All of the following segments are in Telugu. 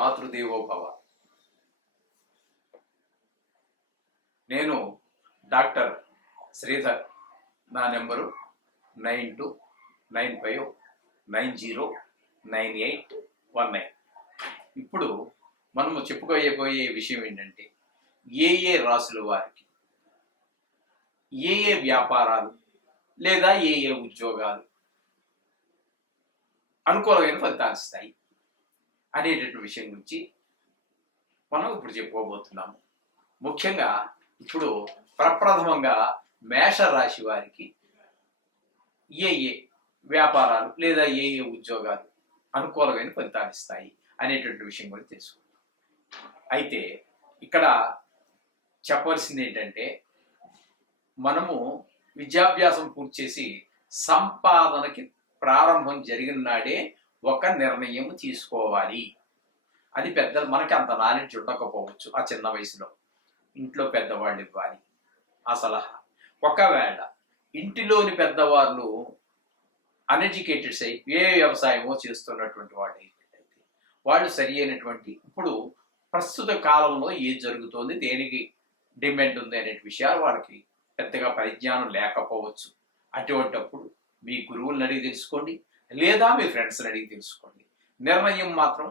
మాతృదేవో భవ. నేను డాక్టర్ శ్రీధర్. నా నెంబరు 9295909819. ఇప్పుడు మనము చెప్పుకోబోయే విషయం ఏంటంటే, ఏ రాసుల వారికి ఏ వ్యాపారాలు లేదా ఏ ఉద్యోగాలు అనుకూలమైన ఫలితాలు ఇస్తాయి అనేటటువంటి విషయం గురించి మనం ఇప్పుడు చెప్పుకోబోతున్నాము. ముఖ్యంగా ఇప్పుడు ప్రప్రథమంగా మేష రాశి వారికి ఏ వ్యాపారాలు లేదా ఏ ఉద్యోగాలు అనుకూలమైన ఫలితాలు ఇస్తాయి అనేటువంటి విషయం కూడా తెలుసుకుందాం. అయితే ఇక్కడ చెప్పవలసింది ఏంటంటే, మనము విద్యాభ్యాసం పూర్తి చేసి సంపాదనకి ప్రారంభం జరిగిన నాడే ఒక నిర్ణయం తీసుకోవాలి. అది పెద్దలు మనకి అంత నాలెడ్జ్ ఉండకపోవచ్చు. ఆ చిన్న వయసులో ఇంట్లో పెద్దవాళ్ళు ఇవ్వాలి ఆ సలహా. ఒకవేళ ఇంటిలోని పెద్దవాళ్ళు అన్ఎడ్యుకేటెడ్స్ అయి ఏ వ్యవసాయమో చేస్తున్నటువంటి వాళ్ళు అయితే వాళ్ళు సరి అయినటువంటి ఇప్పుడు ప్రస్తుత కాలంలో ఏం జరుగుతోంది, దేనికి డిమాండ్ ఉంది అనే విషయాలు వాళ్ళకి పెద్దగా పరిజ్ఞానం లేకపోవచ్చు. అటువంటప్పుడు మీ గురువులను అడిగి తెలుసుకోండి, లేదా మీ ఫ్రెండ్స్ని అడిగి తెలుసుకోండి. నిర్ణయం మాత్రం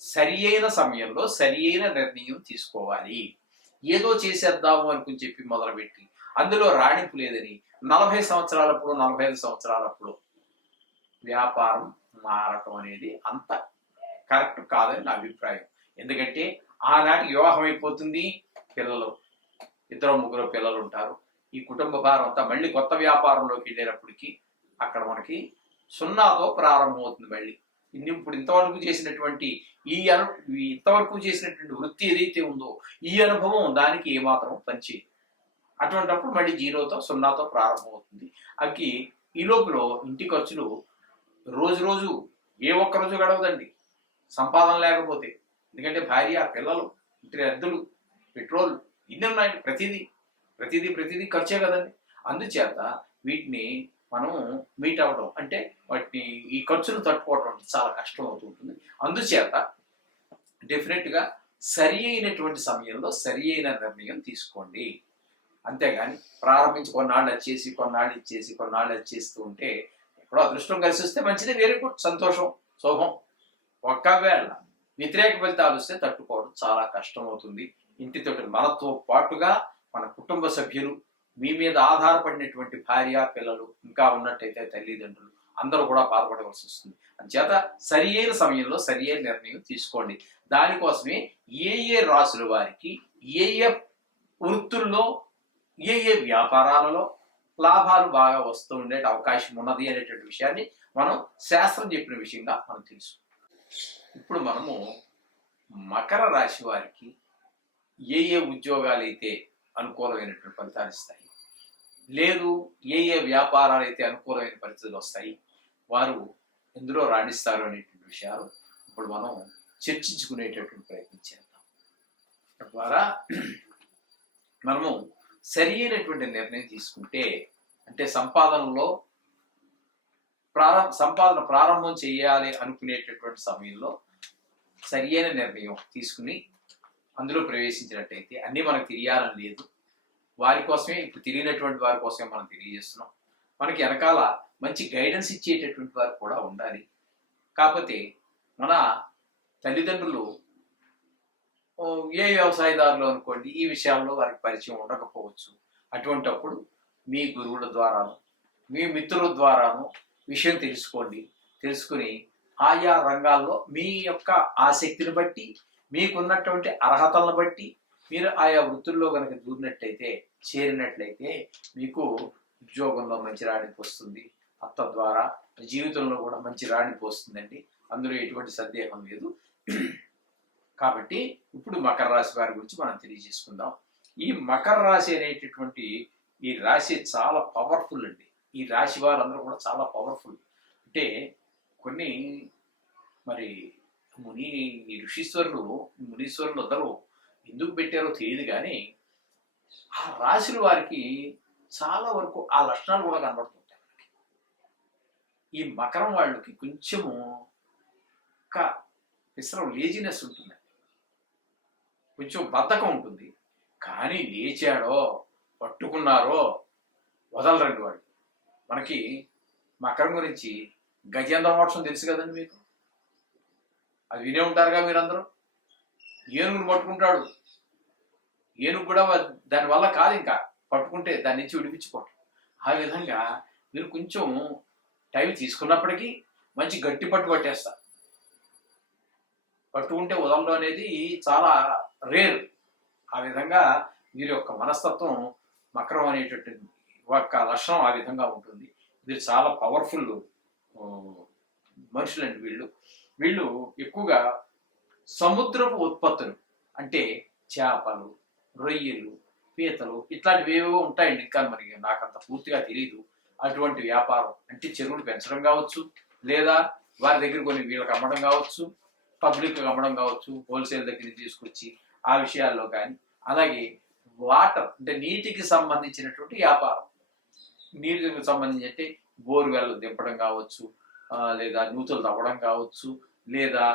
సరి అయిన సమయంలో సరి అయిన నిర్ణయం తీసుకోవాలి. ఏదో చేసేద్దాము అనుకుని చెప్పి మొదలుపెట్టి అందులో రాణింపు లేదని 40 సంవత్సరాలప్పుడు 45 సంవత్సరాలప్పుడు వ్యాపారం మారటం అనేది అంత కరెక్ట్ కాదని నా అభిప్రాయం. ఎందుకంటే ఆనాటికి వివాహం అయిపోతుంది, పిల్లలు 2-3 పిల్లలు ఉంటారు. ఈ కుటుంబ భారం అంతా మళ్ళీ కొత్త వ్యాపారంలోకి వెళ్ళేటప్పటికి అక్కడ మనకి 0తో ప్రారంభమవుతుంది. మళ్ళీ ఇప్పుడు ఇంతవరకు చేసినటువంటి వృత్తి ఏదైతే ఉందో ఈ అనుభవం దానికి ఏమాత్రం పనిచేయదు. అటువంటిప్పుడు మళ్ళీ 0తో ప్రారంభమవుతుంది. ఈ లోపల ఇంటి ఖర్చులు రోజు ఏ ఒక్క రోజు గడవదండి సంపాదన లేకపోతే. ఎందుకంటే భార్య, పిల్లలు, ఇంటి అద్దెలు, పెట్రోల్ ఇన్ని ఉన్నాయి. ప్రతిదీ ఖర్చే కదండి. అందుచేత వీటిని మనం మీట్ అవ్వడం అంటే వాటిని ఈ ఖర్చులు తట్టుకోవడం చాలా కష్టం అవుతుంటుంది. అందుచేత డెఫినెట్గా సరి అయినటువంటి సమయంలో సరి అయిన నిర్ణయం తీసుకోండి. అంతేగాని ప్రారంభించి కొన్నాళ్ళు వచ్చేస్తూ ఉంటే ఎప్పుడో అదృష్టం కలిసి వస్తే మంచిదే, వెరీ గుడ్, సంతోషం, శోభం. ఒకవేళ వ్యతిరేక ఫలితాలు వస్తే తట్టుకోవడం చాలా కష్టం అవుతుంది. ఇంటితో మనతో పాటుగా మన కుటుంబ సభ్యులు, మీ మీద ఆధారపడినటువంటి భార్య, పిల్లలు, ఇంకా ఉన్నట్టయితే తల్లిదండ్రులు అందరూ కూడా బాధపడవలసి వస్తుంది. అందుచేత సరి అయిన సమయంలో సరి అయిన నిర్ణయం తీసుకోండి. దానికోసమే ఏ రాసుల వారికి ఏ వృత్తుల్లో ఏ వ్యాపారాలలో లాభాలు బాగా వస్తూ ఉండే అవకాశం ఉన్నది అనేటువంటి విషయాన్ని మనం శాస్త్రం చెప్పిన విషయంగా మనం తెలుసు. ఇప్పుడు మనము మకర రాశి వారికి ఏ ఉద్యోగాలు అయితే అనుకూలమైనటువంటి ఫలితాలు ఇస్తాయి, లేదు ఏ వ్యాపారాలు అయితే అనుకూలమైన పరిస్థితులు వస్తాయి, వారు ఎందులో రాణిస్తారు అనేటువంటి విషయాలు ఇప్పుడు మనం చర్చించుకునేటటువంటి ప్రయత్నం చేద్దాం. తద్వారా మనము సరి అయినటువంటి నిర్ణయం తీసుకుంటే, అంటే సంపాదన ప్రారంభం చేయాలి అనుకునేటటువంటి సమయంలో సరి అయిన నిర్ణయం తీసుకుని అందులో ప్రవేశించినట్టయితే, అన్నీ మనకు తెలియాలని లేదు, వారి కోసమే ఇప్పుడు తెలియనటువంటి వారి కోసమే మనం తెలియజేస్తున్నాం. మనకి వెనకాల మంచి గైడెన్స్ ఇచ్చేటటువంటి వారు కూడా ఉండాలి. కాకపోతే మన తల్లిదండ్రులు ఏ వ్యవసాయదారులు అనుకోండి, ఈ విషయాల్లో వారికి పరిచయం ఉండకపోవచ్చు. అటువంటప్పుడు మీ గురువుల ద్వారాను, మీ మిత్రుల ద్వారాను విషయం తెలుసుకుని ఆయా రంగాల్లో మీ యొక్క ఆసక్తిని బట్టి, మీకున్నటువంటి అర్హతలను బట్టి మీరు ఆయా వృత్తుల్లో కనుక చేరినట్లయితే మీకు ఉద్యోగంలో మంచి రాణింపు వస్తుంది. తద్వారా జీవితంలో కూడా మంచి రాణింపు వస్తుందండి. అందులో ఎటువంటి సందేహం లేదు. కాబట్టి ఇప్పుడు మకర రాశి వారి గురించి మనం తెలియజేసుకుందాం. ఈ మకర రాశి అనేటటువంటి ఈ రాశి చాలా పవర్ఫుల్ అండి. ఈ రాశి వారందరూ కూడా చాలా పవర్ఫుల్. అంటే కొన్ని మరి మునీశ్వరులు అందరూ ఎందుకు పెట్టారో తెలియదు, కానీ ఆ రాశుల వారికి చాలా వరకు ఆ లక్షణాలు కూడా కనబడుతుంటాయి. ఈ మకరం వాళ్ళకి కొంచెము విసరం లేజినెస్ ఉంటుంది, కొంచెం బద్ధకం ఉంటుంది. కానీ లేచాడో పట్టుకున్నారో వదలరండి వాడు. మనకి మకరం గురించి గజేంద్ర మోక్షం తెలుసు కదండి మీకు, అది వినే ఉంటారుగా మీరందరూ. ఏనుగును పట్టుకుంటాడు, ఏనుగు కూడా దానివల్ల కాదు, ఇంకా పట్టుకుంటే దాని నుంచి విడిపించుకోవటం. ఆ విధంగా మీరు కొంచెం టైం తీసుకున్నప్పటికీ మంచి గట్టి పట్టేస్తారు. పట్టుకుంటే వదలడం అనేది చాలా రేర్. ఆ విధంగా వీరి యొక్క మనస్తత్వం మకరం అనేటటువంటి ఒక లక్షణం ఆ విధంగా ఉంటుంది. వీరు చాలా పవర్ఫుల్ మనుషులండి. వీళ్ళు ఎక్కువగా సముద్రపు ఉత్పత్తులు అంటే చేపలు, రొయ్యలు, పీతలు ఇట్లాంటివి ఏవో ఉంటాయండి. ఇంకా మరి నాకంత పూర్తిగా తెలియదు. అటువంటి వ్యాపారం అంటే చెరువులు పెంచడం కావచ్చు, లేదా వారి దగ్గర కొన్ని వీళ్ళకి అమ్మడం కావచ్చు, పబ్లిక్ అమ్మడం కావచ్చు, హోల్సేల్ దగ్గర తీసుకొచ్చి ఆ విషయాల్లో కానీ. అలాగే వాటర్ అంటే నీటికి సంబంధించినటువంటి వ్యాపారం, నీటికి సంబంధించి అంటే బోర్వెల్ దింపడం కావచ్చు, లేదా నూతులు తవ్వడం కావచ్చు, లేదా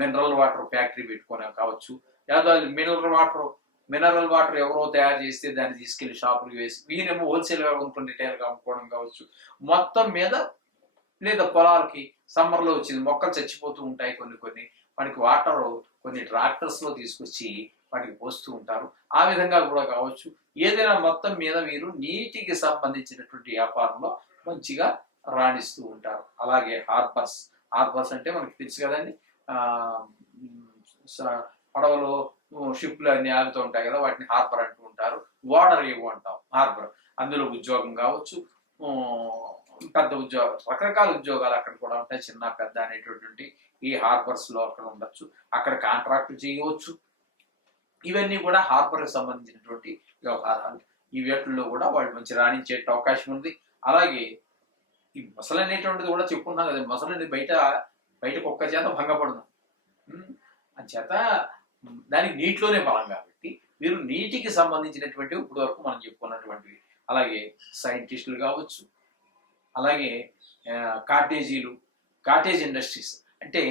మినరల్ వాటర్ ఫ్యాక్టరీ పెట్టుకోవడం కావచ్చు, లేదా మినరల్ వాటర్ ఎవరో తయారు చేస్తే దాన్ని తీసుకెళ్లి షాపులు వేసి వీనేమో హోల్సేల్గా కొనుక్కొని రిటైల్గా అమ్ముకోవడం కావచ్చు. మొత్తం మీద లేదా పొలాలకి సమ్మర్లో వచ్చింది మొక్కలు చచ్చిపోతూ ఉంటాయి, కొన్ని వాటికి వాటర్ కొన్ని ట్రాక్టర్స్లో తీసుకొచ్చి వాటికి పోస్తూ ఉంటారు. ఆ విధంగా కూడా కావచ్చు. ఏదైనా మొత్తం మీద మీరు నీటికి సంబంధించినటువంటి వ్యాపారంలో మంచిగా రాణిస్తూ ఉంటారు. అలాగే హార్బర్స్ అంటే మనకి తెలుసు కదండి, పడవలో షిప్లు అన్ని ఆగుతూ ఉంటాయి కదా, వాటిని హార్బర్ అంటూ ఉంటారు. వాటర్ ఏవో అంటాం హార్బర్. అందులో ఉద్యోగం కావచ్చు, పెద్ద ఉద్యోగం, రకరకాల ఉద్యోగాలు అక్కడ కూడా ఉంటాయి, చిన్న పెద్ద అనేటటువంటి ఈ హార్బర్స్ లో అక్కడ ఉండొచ్చు. అక్కడ కాంట్రాక్ట్ చేయవచ్చు. ఇవన్నీ కూడా హార్బర్కి సంబంధించినటువంటి వ్యవహారాలు. ఈ వీటిల్లో కూడా వాళ్ళు మంచి రాణించే అవకాశం ఉంది. అలాగే ఈ మొసలు అనేటువంటిది కూడా చెప్పుకున్నాం కదా, మొసలని బయట ఒక్క చేత భంగపడదు. చేత దానికి నీటిలోనే బలం కాబట్టి వీరు నీటికి సంబంధించినటువంటి ఇప్పుడు వరకు మనం చెప్పుకున్నటువంటివి. అలాగే సైంటిస్టులు కావచ్చు, అలాగే కాటేజ్ ఇండస్ట్రీస్ అంటే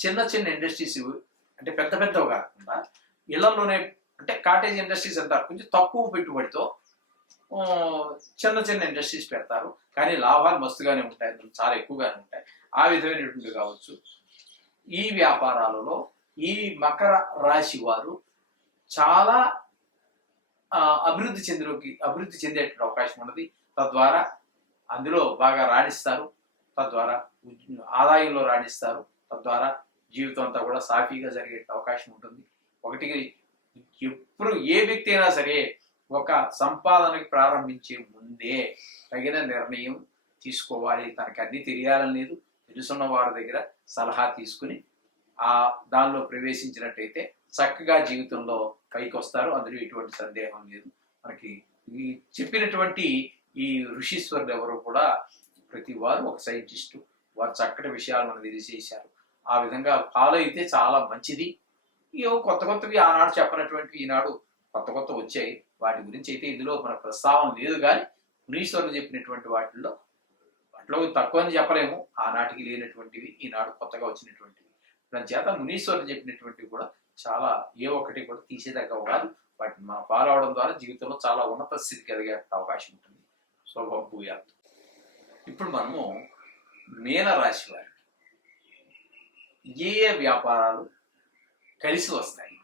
చిన్న ఇండస్ట్రీస్, అంటే పెద్దవి కాకుండా ఇళ్లలోనే, అంటే కాటేజ్ ఇండస్ట్రీస్ అంటారు కొంచెం తక్కువ పెట్టుబడితో చిన్న ఇండస్ట్రీస్ పెడతారు, కానీ లాభాలు మస్తుగానే ఉంటాయి, చాలా ఎక్కువగానే ఉంటాయి. ఆ విధమైనటువంటి కావచ్చు. ఈ వ్యాపారాలలో ఈ మకర రాశి వారు చాలా అభివృద్ధి చెందేటువంటి అవకాశం ఉన్నది. తద్వారా అందులో బాగా రాణిస్తారు, తద్వారా ఆదాయంలో రాణిస్తారు, తద్వారా జీవితం అంతా కూడా సాఫీగా జరిగే అవకాశం ఉంటుంది. ఒకటికి ఎప్పుడు ఏ వ్యక్తి అయినా సరే ఒక సంపాదనకి ప్రారంభించే ముందే తగిన నిర్ణయం తీసుకోవాలి. తనకి అన్ని తెలియాలని లేదు, తెలుసున్న వారి దగ్గర సలహా తీసుకుని దానిలో ప్రవేశించినట్టయితే చక్కగా జీవితంలో పైకి వస్తారు. అందులో ఎటువంటి సందేహం లేదు. మనకి ఈ చెప్పినటువంటి ఈ ఋషీశ్వరులు ఎవరు కూడా ప్రతి వారు ఒక సైంటిస్టు, వారు చక్కటి విషయాలు మనకు తెలియజేశారు. ఆ విధంగా ఫాలో అయితే చాలా మంచిది. ఏవో కొత్తవి ఆనాడు చెప్పినటువంటి ఈనాడు కొత్త వచ్చాయి. వాటి గురించి అయితే ఇందులో మన ప్రస్తావన లేదు. కానీ మునీశ్వరులు చెప్పినటువంటి వాటిల్లో తక్కువ అని చెప్పలేము. ఆనాటికి లేనటువంటివి ఈనాడు కొత్తగా వచ్చినటువంటివి. దాని చేత మునీశ్వరులు చెప్పినటువంటివి కూడా చాలా ఏ ఒక్కటి కూడా తీసేదగ్గ కాదు. వాటిని మనం ఫాలో అవడం ద్వారా జీవితంలో చాలా ఉన్నత స్థితికి ఎదిగే అవకాశం ఉంటుంది. శుభం భూయాత్. ఇప్పుడు మనము మీనరాశి వారికి ఏ వ్యాపారాలు కలిసి వస్తాయి,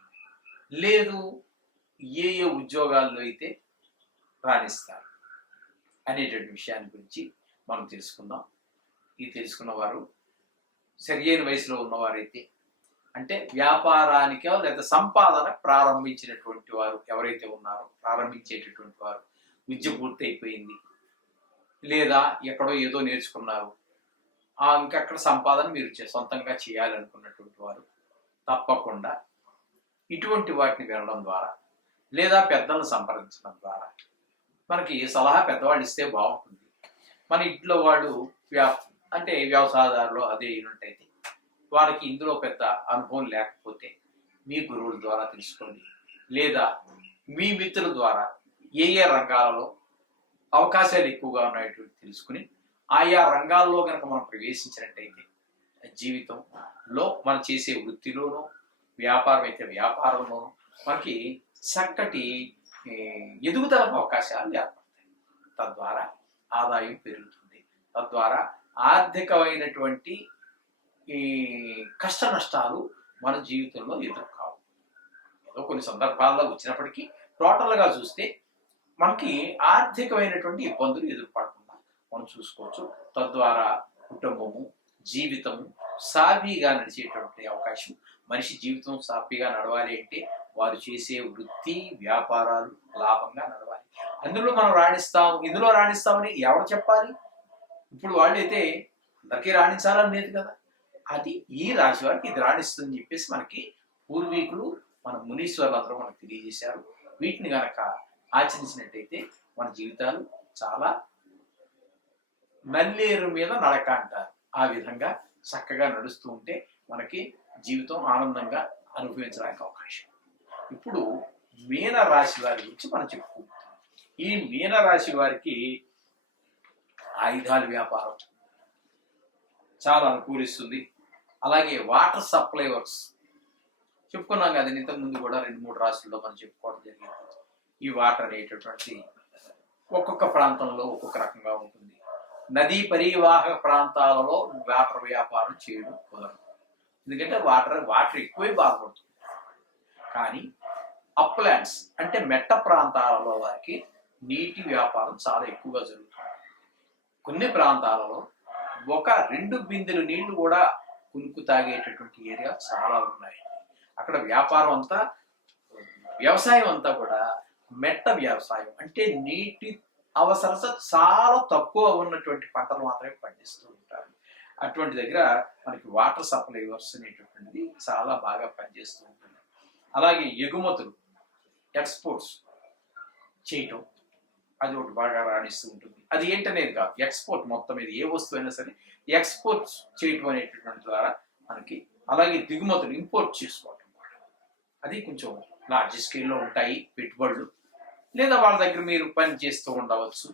లేదు ఏ ఉద్యోగాల్లో అయితే రాణిస్తారు అనేటువంటి విషయాన్ని గురించి మనం తెలుసుకుందాం. ఇది తెలుసుకున్న వారు సరియైన వయసులో ఉన్నవారైతే, అంటే వ్యాపారానికో లేదా సంపాదన ప్రారంభించినటువంటి వారు ఎవరైతే ఉన్నారో, ప్రారంభించేటటువంటి వారు విద్య పూర్తి అయిపోయింది, లేదా ఎక్కడో ఏదో నేర్చుకున్నారు, ఇంకక్కడ సంపాదన మీరు సొంతంగా చేయాలనుకున్నటువంటి వారు తప్పకుండా ఇటువంటి వాటిని వినడం ద్వారా లేదా పెద్దలను సంప్రదించడం ద్వారా, మనకి సలహా పెద్దవాళ్ళు ఇస్తే బాగుంటుంది. మన ఇంట్లో వాళ్ళు అంటే వ్యవసాయదారులు అదే అయినట్టయితే వారికి ఇందులో పెద్ద అనుభవం లేకపోతే మీ గురువుల ద్వారా తెలుసుకోండి, లేదా మీ మిత్రుల ద్వారా ఏ రంగాలలో అవకాశాలు ఎక్కువగా ఉన్నాయో తెలుసుకుని ఆయా రంగాల్లో కనుక మనం ప్రవేశించినట్టయితే జీవితంలో మనం చేసే వృత్తిలోనూ, వ్యాపారం అయితే వ్యాపారంలోనూ మనకి చక్కటి ఏ, ఎదుగుదలకు అవకాశాలు ఏర్పడతాయి. తద్వారా ఆదాయం పెరుగుతుంది. తద్వారా ఆర్థికమైనటువంటి ఈ కష్ట నష్టాలు మన జీవితంలో ఎదుర్కావు. ఏదో కొన్ని సందర్భాల్లో వచ్చినప్పటికీ టోటల్గా చూస్తే మనకి ఆర్థికమైనటువంటి ఇబ్బందులు ఎదుర్పడకుండా మనం చూసుకోవచ్చు. తద్వారా కుటుంబము, జీవితము సాఫీగా నడిచేటువంటి అవకాశం. మనిషి జీవితం సాఫీగా నడవాలి అంటే వారు చేసే వృత్తి వ్యాపారాలు లాభంగా నడవాలి. అందులో మనం రాణిస్తాం, ఇందులో రాణిస్తామని ఎవరు చెప్పాలి? ఇప్పుడు వాళ్ళైతే అందరికీ రాణించాలని లేదు కదా. అది ఈ రాశి వారికి ఇది రాణిస్తుందని చెప్పేసి మనకి పూర్వీకులు, మన మునీశ్వర్లు అందరూ మనకు తెలియజేశారు. వీటిని గనక ఆచరించినట్టయితే మన జీవితాలు చాలా నల్లేరు మీద నడక అంటారు. ఆ విధంగా చక్కగా నడుస్తూ ఉంటే మనకి జీవితం ఆనందంగా అనుభవించడానికి అవకాశం. ఇప్పుడు మీన రాశి వారి గురించి మనం చెప్పుకుంటాం. ఈ మీన రాశి వారికి ఆయుధాల వ్యాపారం చాలా అనుకూలిస్తుంది. అలాగే వాటర్ సప్లై వర్క్స్ చెప్పుకున్నాం కదా, ఇంతకు ముందు కూడా 2-3 రాశుల్లో మనం చెప్పుకోవడం జరిగింది. ఈ వాటర్ అనేటటువంటి ఒక్కొక్క ప్రాంతంలో ఒక్కొక్క రకంగా ఉంటుంది. నదీ పరివాహక ప్రాంతాలలో వాటర్ వ్యాపారం చేయడం కుదరదు. ఎందుకంటే వాటర్ ఎక్కువే బాగుపడుతుంది. కానీ అప్లాండ్స్ అంటే మెట్ట ప్రాంతాలలో వారికి నీటి వ్యాపారం చాలా ఎక్కువగా జరుగుతుంది. కొన్ని ప్రాంతాలలో 1-2 బిందెలు నీళ్లు కూడా కునుకు తాగేటటువంటి ఏరియా చాలా ఉన్నాయి. అక్కడ వ్యాపారం అంతా, వ్యవసాయం అంతా కూడా మెట్ట వ్యవసాయం అంటే నీటి అవసరత చాలా తక్కువ ఉన్నటువంటి పంటలు మాత్రమే పండిస్తూ ఉంటారు. అటువంటి దగ్గర మనకి వాటర్ సప్లైవర్స్ అనేటటువంటిది చాలా బాగా పనిచేస్తూ ఉంటుంది. అలాగే ఎగుమతులు, ఎక్స్పోర్ట్స్ చేయటం అది ఒకటి బాగా రాణిస్తూ ఉంటుంది. అది ఏంటనేది కాదు, ఎక్స్పోర్ట్ మొత్తం మీద ఏ వస్తువు అయినా సరే ఎక్స్పోర్ట్స్ చేయటం అనేటటువంటి ద్వారా మనకి. అలాగే దిగుమతులు, ఇంపోర్ట్ చేసుకోవటం అది కొంచెం లార్జ్ స్కేల్లో ఉంటాయి పెట్టుబడులు, లేదా వాళ్ళ దగ్గర మీరు పని చేస్తూ ఉండవచ్చు.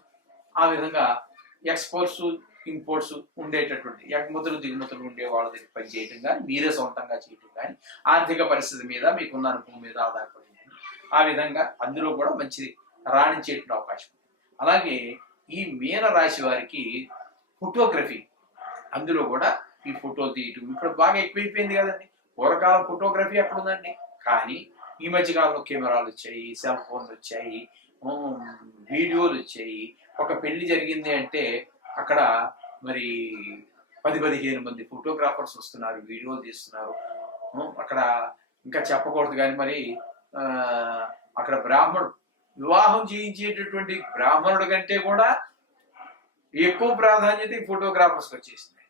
ఆ విధంగా ఎక్స్పోర్ట్స్ ఇంపోర్ట్స్ ఉండేటటువంటి ఎగుమతులు దిగుమతులు ఉండే వాళ్ళ దగ్గర పని చేయటం కానీ, మీరే సొంతంగా చేయటం కానీ ఆర్థిక పరిస్థితి మీద మీకున్న అనుభవం మీద ఆధారపడి ఉంటుంది. ఆ విధంగా అందులో కూడా మంచి రాణించేటువంటి అవకాశం. అలాగే ఈ మీన రాశి వారికి ఫోటోగ్రఫీ, అందులో కూడా ఈ ఫోటోలు తీయటం ఇప్పుడు బాగా ఎక్కువైపోయింది కదండి. పూర్వకాలం ఫోటోగ్రఫీ ఎక్కడ ఉందండి? కానీ ఈ మధ్యకాలంలో కెమెరాలు వచ్చాయి, సెల్ ఫోన్లు వచ్చాయి, వీడియోలు వచ్చాయి. ఒక పెళ్లి జరిగింది అంటే అక్కడ మరి 10-15 మంది ఫోటోగ్రాఫర్స్ వస్తున్నారు, వీడియోలు తీస్తున్నారు. అక్కడ ఇంకా చెప్పకూడదు కానీ మరి అక్కడ వివాహం చేయించేటటువంటి బ్రాహ్మణుడి కంటే కూడా ఎక్కువ ప్రాధాన్యత ఈ ఫోటోగ్రాఫర్స్కి వచ్చేసింది.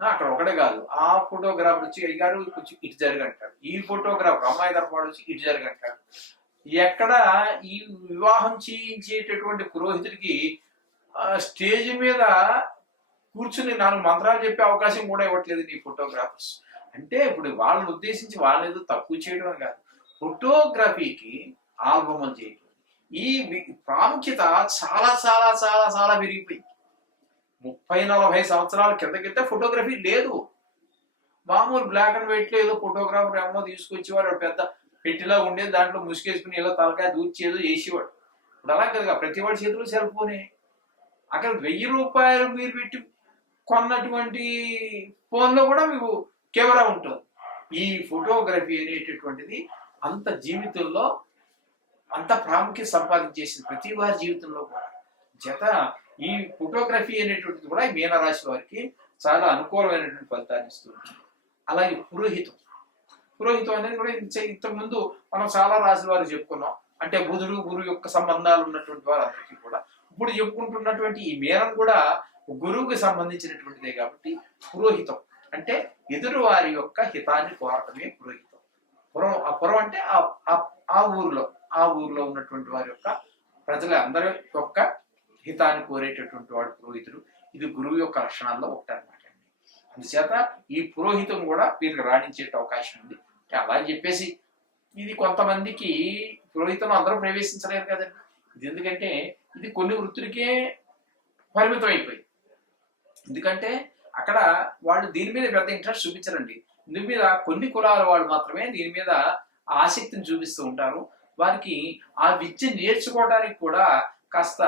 అక్కడ ఒకటే కాదు, ఆ ఫోటోగ్రాఫర్ వచ్చి అయ్యారు కొంచెం ఇటు జరగంటాడు, ఈ ఫోటోగ్రాఫర్ అమ్మాయి తరపాడు వచ్చి ఇటు జరగంటాడు. ఎక్కడ ఈ వివాహం చేయించేటటువంటి పురోహితుడికి స్టేజ్ మీద కూర్చుని 4 మంత్రాలు చెప్పే అవకాశం కూడా ఇవ్వట్లేదు ఈ ఫోటోగ్రాఫర్స్. అంటే ఇప్పుడు వాళ్ళని ఉద్దేశించి వాళ్ళని ఏదో తక్కువ చేయడం అని కాదు, ఫోటోగ్రఫీకి ఆల్బమ్ చేయడం ఈ ప్రాముఖ్యత చాలా చాలా చాలా చాలా పెరిగిపోయింది. 30-40 సంవత్సరాల కిందకితే ఫోటోగ్రఫీ లేదు. మామూలు బ్లాక్ అండ్ వైట్ లో ఏదో ఫోటోగ్రాఫర్ ఏమో తీసుకొచ్చేవాడు, పెద్ద పెట్టిలా ఉండేది, దాంట్లో ముసుగేసుకుని ఏదో తలకాయ దూర్చి ఏదో చేసేవాడు. ఇప్పుడు అలా కదా, ప్రతి వాడి చేతిలో సెల్ ఫోనే. అక్కడ 1000 రూపాయలు మీరు పెట్టి కొన్నటువంటి ఫోన్లో కూడా మీకు కెమెరా ఉంటుంది. ఈ ఫోటోగ్రఫీ అనేటటువంటిది అంత జీవితంలో అంత ప్రాముఖ్యత సంపాదించేసింది ప్రతి వారి జీవితంలో కూడా. జత ఈ ఫోటోగ్రఫీ అనేటువంటిది కూడా ఈ మీనరాశి వారికి చాలా అనుకూలమైనటువంటి ఫలితాన్ని ఇస్తుంది. అలాగే పురోహితం అనేది కూడా ఇంతకుముందు మనం చాలా రాశుల వారు చెప్పుకున్నాం. అంటే గురువు యొక్క సంబంధాలు ఉన్నటువంటి వారందరికీ కూడా ఇప్పుడు చెప్పుకుంటున్నటువంటి ఈ మీనం కూడా గురువుకి సంబంధించినటువంటిదే. కాబట్టి పురోహితం అంటే ఎదురు వారి యొక్క హితాన్ని కోరటమే పురోహితం. పురం అంటే ఆ ఊరిలో ఉన్నటువంటి వారి యొక్క ప్రజల అందరి యొక్క హితాన్ని కోరేటటువంటి వాడు పురోహితుడు. ఇది గురువు యొక్క లక్షణాల్లో ఒకటి అనమాట. అందుచేత ఈ పురోహితం కూడా వీరికి రాణించే అవకాశం ఉంది. అలా అని చెప్పేసి ఇది కొంతమందికి పురోహితం అందరూ ప్రవేశించలేరు కదండి. ఇది ఎందుకంటే ఇది కొన్ని వృత్తులకే పరిమితం అయిపోయింది. ఎందుకంటే అక్కడ వాళ్ళు దీని మీద పెద్ద ఇంట్రెస్ట్ చూపించరండి. దీని మీద కొన్ని కులాల వాళ్ళు మాత్రమే దీని మీద ఆసక్తిని చూపిస్తూ ఉంటారు. వారికి ఆ విద్య నేర్చుకోవడానికి కూడా కాస్త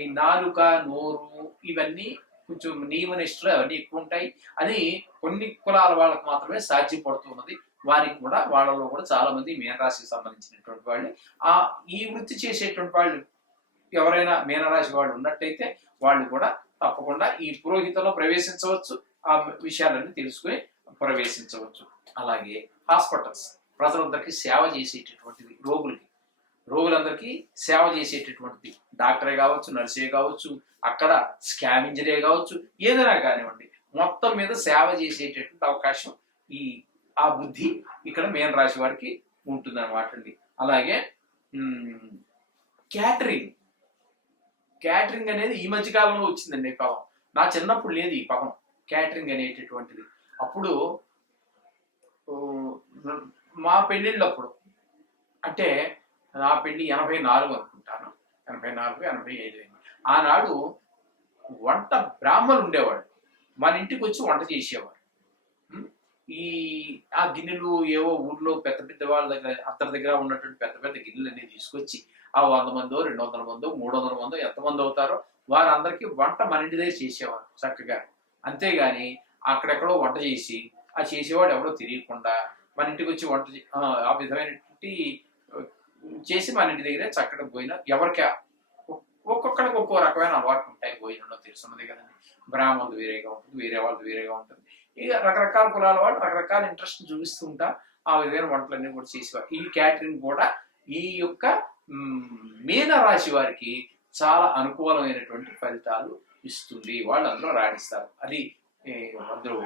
ఈ నాలుక, నోరు ఇవన్నీ కొంచెం నియమ నిష్ఠలు అవన్నీ ఎక్కువ ఉంటాయి. అది కొన్ని కులాల వాళ్ళకు మాత్రమే సాధ్యపడుతున్నది. వారికి కూడా వాళ్ళలో కూడా చాలా మంది మీనరాశికి సంబంధించినటువంటి వాళ్ళు ఈ వృత్తి చేసేటువంటి వాళ్ళు ఎవరైనా మీనరాశి వాళ్ళు ఉన్నట్టయితే వాళ్ళు కూడా తప్పకుండా ఈ పురోహితంలో ప్రవేశించవచ్చు. ఆ విషయాలన్నీ తెలుసుకుని ప్రవేశించవచ్చు. అలాగే హాస్పిటల్స్ ప్రజలందరికీ సేవ చేసేటటువంటిది, రోగులందరికీ సేవ చేసేటటువంటిది డాక్టరే కావచ్చు, నర్సే కావచ్చు, అక్కడ స్కావెంజరే కావచ్చు, ఏదైనా కానివ్వండి, మొత్తం మీద సేవ చేసేటటువంటి అవకాశం ఆ బుద్ధి ఇక్కడ మీన రాశి వారికి ఉంటుంది అనమాట అండి. అలాగే క్యాటరింగ్ అనేది ఈ మధ్య కాలంలో వచ్చిందండి ఈ పదం. నా చిన్నప్పుడు లేదు ఈ పదం క్యాటరింగ్ అనేటటువంటిది. అప్పుడు మా పెళ్ళిళ్ళప్పుడు, అంటే నా పెళ్లి 84 అనుకుంటాను, 84, 85 ఆనాడు వంట బ్రాహ్మణులు ఉండేవాళ్ళు, మన ఇంటికి వచ్చి వంట చేసేవారు. ఆ గిన్నెలు ఏవో ఊర్లో పెద్ద పెద్ద వాళ్ళ దగ్గర, అందరి దగ్గర ఉన్నటువంటి పెద్ద పెద్ద గిన్నెలు అన్ని తీసుకొచ్చి ఆ 100 మందో, 200 మందో, 300 మందో ఎంతమంది అవుతారో వారందరికీ వంట మన ఇంటి దగ్గర చేసేవారు చక్కగా. అంతేగాని అక్కడెక్కడో వంట చేసి ఆ చేసేవాడు ఎవరో తెలియకుండా మన ఇంటికి వచ్చి వంట ఆ విధమైనటువంటి చేసి మన ఇంటి దగ్గరే చక్కగా పోయిన ఎవరికి ఒక్కొక్కరికి ఒక్కో రకమైన అలవాట్లు ఉంటాయి. భోజనంలో తెలుసున్నది కదండి. బ్రాహ్మణులు వేరేగా ఉంటుంది, వేరే వాళ్ళు వేరేగా ఉంటుంది. ఇక రకరకాల కులాల వాళ్ళు రకరకాల ఇంట్రెస్ట్ చూపిస్తూ ఉంటా ఆ విధమైన వంటలన్నీ కూడా చేసేవారు. ఈ క్యాటరింగ్ కూడా ఈ యొక్క మీన రాశి వారికి చాలా అనుకూలమైనటువంటి ఫలితాలు ఇస్తుంది. వాళ్ళు అందులో రాణిస్తారు. అది అందరూ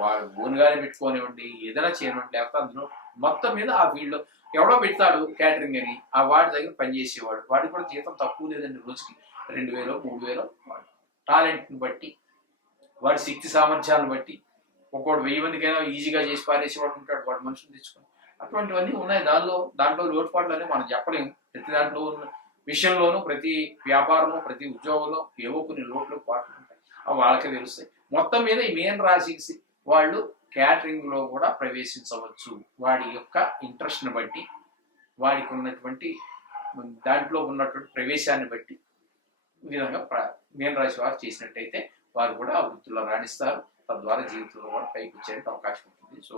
వాడు బోనుగానే పెట్టుకోనివ్వండి, ఏదైనా చేయనివ్వండి, లేకపోతే అందులో మొత్తం మీద ఆ ఫీల్డ్లో ఎవడో పెడతాడు క్యాటరింగ్ అని, ఆ వాడి దగ్గర పనిచేసేవాడు, వాడికి కూడా జీతం తక్కువ లేదండి, రోజుకి 2000, 3000. వాడు టాలెంట్ని బట్టి, వాడి శక్తి సామర్థ్యాలను బట్టి ఒక్కోడు 1000 మందికైనా ఈజీగా చేసి పారేసేవాడు ఉంటాడు, వాడు మనుషులు తెచ్చుకొని. అటువంటివన్నీ ఉన్నాయి. దాంట్లో లోటుపాట్లు అని మనం చెప్పలేము. ప్రతి దాంట్లో ఉన్న విషయంలోనూ, ప్రతి వ్యాపారంలో, ప్రతి ఉద్యోగంలో ఏవో కొన్ని లోట్లు పాటలు ఉంటాయి. అవి వాళ్ళకే తెలుస్తాయి. మొత్తం మీద ఈ మీన రాశి వాళ్ళు క్యాటరింగ్ లో కూడా ప్రవేశించవచ్చు. వాడి యొక్క ఇంట్రెస్ట్ని బట్టి, వాడికి ఉన్నటువంటి దాంట్లో ఉన్నటువంటి ప్రవేశాన్ని బట్టి ఈ విధంగా మీన రాశి వారు చేసినట్టయితే వారు కూడా ఆ వృత్తిలో రాణిస్తారు. తద్వారా జీవితంలో కూడా పైకి వచ్చే అవకాశం ఉంటుంది. సో